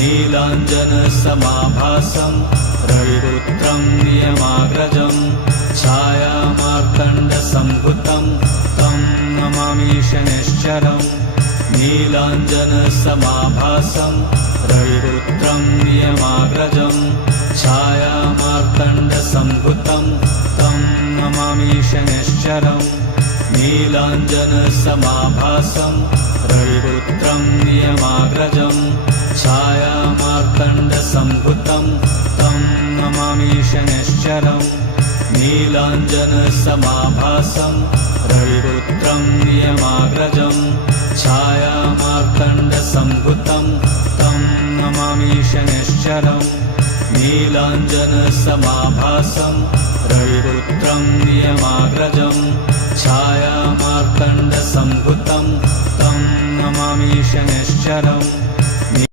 नीलाञ्जनसमाभासं रविपुत्रं नियमाग्रजं छायामार्तण्डसम्भुतं तं नमामि शनैश्चरम् नीलाञ्जनसमाभासं रविपुत्रं नियमाग्रजं छायामार्तण्डसम्भुतं तं नमामि शनैश्चरम् नीलाञ्जनसमाभासं रविपुत्रं नियमाग्रजं छायामार्तण्डसम्भुतं तं नमामि शनैश्चरम् नीलाञ्जनसमाभासं रविपुत्रं नियमाग्रजं छायामार्तण्डसम्भुतं तं नमामि शनैश्चरम् नीलाञ्जनसमाभासं रविपुत्रं नियमाग्रजं छायामार्तण्डसम्भुतं तं नमामि शनैश्चरम्